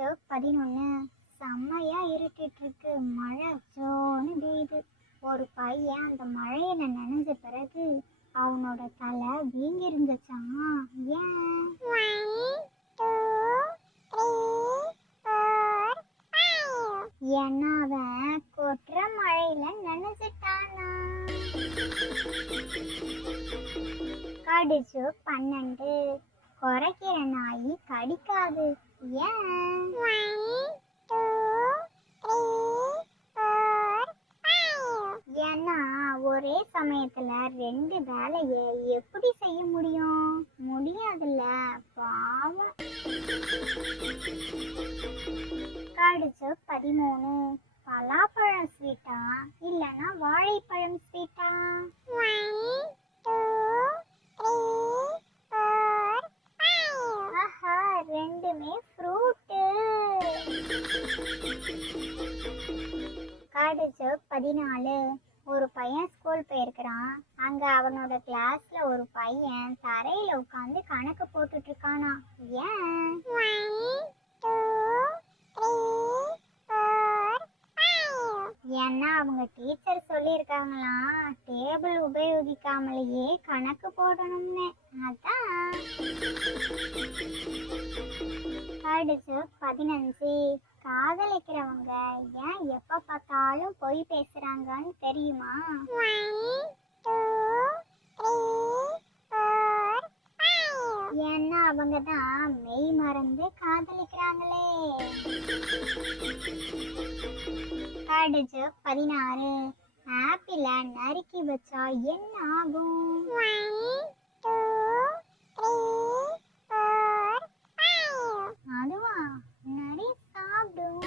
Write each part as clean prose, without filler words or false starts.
Joke 11. செம்மையா இருட்டிட்டு இருக்கு, மழை ஜோன்னு பெய்யுது. ஒரு பையன் அந்த மழையில நனைஞ்ச பிறகு அவனோட தலை வீங்கி இருந்துச்சான். ஏன்? 1 2 3 4 5. ஏன்னா அவன் கொட்டுற மழையில நனைஞ்சிட்டானா. கடிச்சு 12. குறைக்கிற நாய் கடிக்காது. ஏன்? 1 2 3 4 5. ஏன்னா ஒரே சமயத்துல 2 வேலையை எப்படி செய்ய முடியும்? முடியாதுல்ல, பாவம். கடிச்சு 13. பலாப்பழம் ஸ்வீட்டா இல்லைன்னா வாழைப்பழம் ஸ்வீட்டா? 1 2 3 4 5. ஆஹா, ரெண்டுமே ஃப்ரூட்டு. கடிச்சு 14. ஒரு பையன் ஸ்கூல் போயிருக்கிறான். அங்க அவனோட கிளாஸ்ல ஒரு பையன் தரையில உட்காந்து கணக்கு போட்டுட்டு இருக்கானா. ஏன்? 1 2 3 4 5. ஏன்னா அவங்க டீச்சர் சொல்லியிருக்காங்களாம், டேபிள் உபயோகிக்காமலேயே கணக்கு போடணும்னு. அதான். கடிச்சு 15. காதலிக்கிறவங்க ஏன் எப்ப பார்த்தாலும் பொய் பேசுறாங்கன்னு தெரியுமா? 1 2 3 4 5. ஏன்னா அவங்க தான் மெய் மறந்து காதலிக்கிறாங்களே. கடிச்சு 16. ஆப்பிள நறுக்கி வச்சா என்ன ஆகும்? 1 2 3 4 5. அதுவா, நிறைய சாப்பிடும்.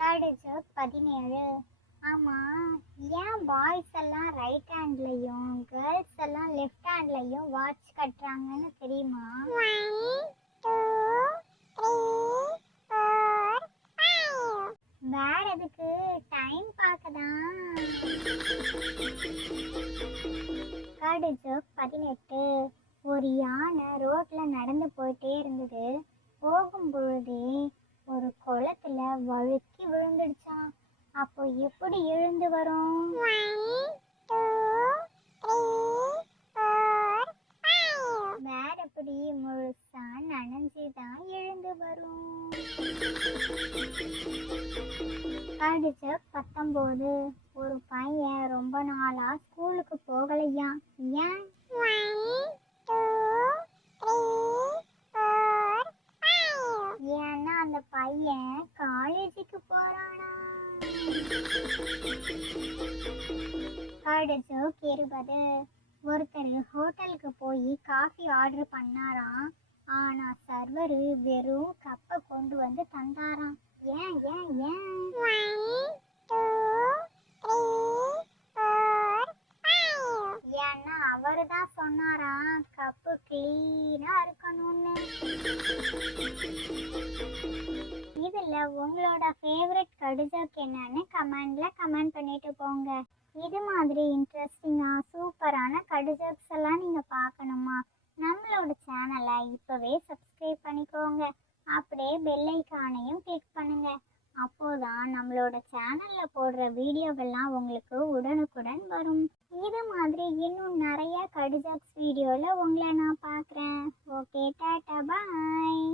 கடிச்சு 17. ஆமா, ஏன் பாய்ஸ் எல்லாம் ரைட் ஹேண்ட்லயும் கேர்ள்ஸ் எல்லாம் லெஃப்ட் ஹேண்ட்லயும் வாட்ச் கட்டுறாங்கன்னு தெரியுமா? 1 2 3 4 5. வேற எதுக்கு? டைம் பார்க்கதான். கடிச்சு 18. ஒரு யானை ரோட்ல நடந்து போயிட்டே இருந்தது. போகும்பொழுதே ஒரு குளத்துல வழுக்கி விழுந்துடுச்சான். அப்போ எப்படி எழுந்து வரும்? 1 2 3 4 5. வேற எப்படி? முழுசா நனைஞ்சுதான் எழுந்து வரும். கடிச்சு 19. ஒரு பையன் ரொம்ப நாளா ஸ்கூலுக்கு போகலையா. ஏன்? 1 2 3 4 5. ஏன்னா அந்த பையன் காலேஜுக்கு போறானா. கடிச்சு 20. ஒருத்தர் ஹோட்டலுக்கு போய் காஃபி ஆர்டர் பண்ணாராம். ஆனா சர்வர் வெறும் கப்பை கொண்டு வந்து தந்தாராம். ஏன் ஏன் ஏன்? 1 2 3 4 5. ஏன்னா அவரு தான் சொன்னாராம் கப்பு கிளீனா இருக்கணும்னு. இதுல உங்களோட ஃபேவரட் கடிஜோக் என்னன்னு கமெண்ட்ல கமெண்ட் பண்ணிட்டு போங்க. இது மாதிரி இன்ட்ரெஸ்டிங்கா சூப்பரான கடிஜோக்ஸ் எல்லாம் நீங்க பார்க்கணுமா? நம்மளோட சேனலை இப்பவே சப்ஸ்கிரைப் பண்ணிக்கோங்க. அப்படியே பெல் ஐகானையும் கிளிக் பண்ணுங்க. அப்போதான் நம்மளோட சேனல்ல போடுற வீடியோவெல்லாம் உங்களுக்கு உடனுக்குடன் வரும். இது மாதிரி இன்னும் நிறைய கடிஜோக்ஸ் வீடியோல உங்களை நான் பார்க்குறேன். ஓகே, டாடா, பாய்.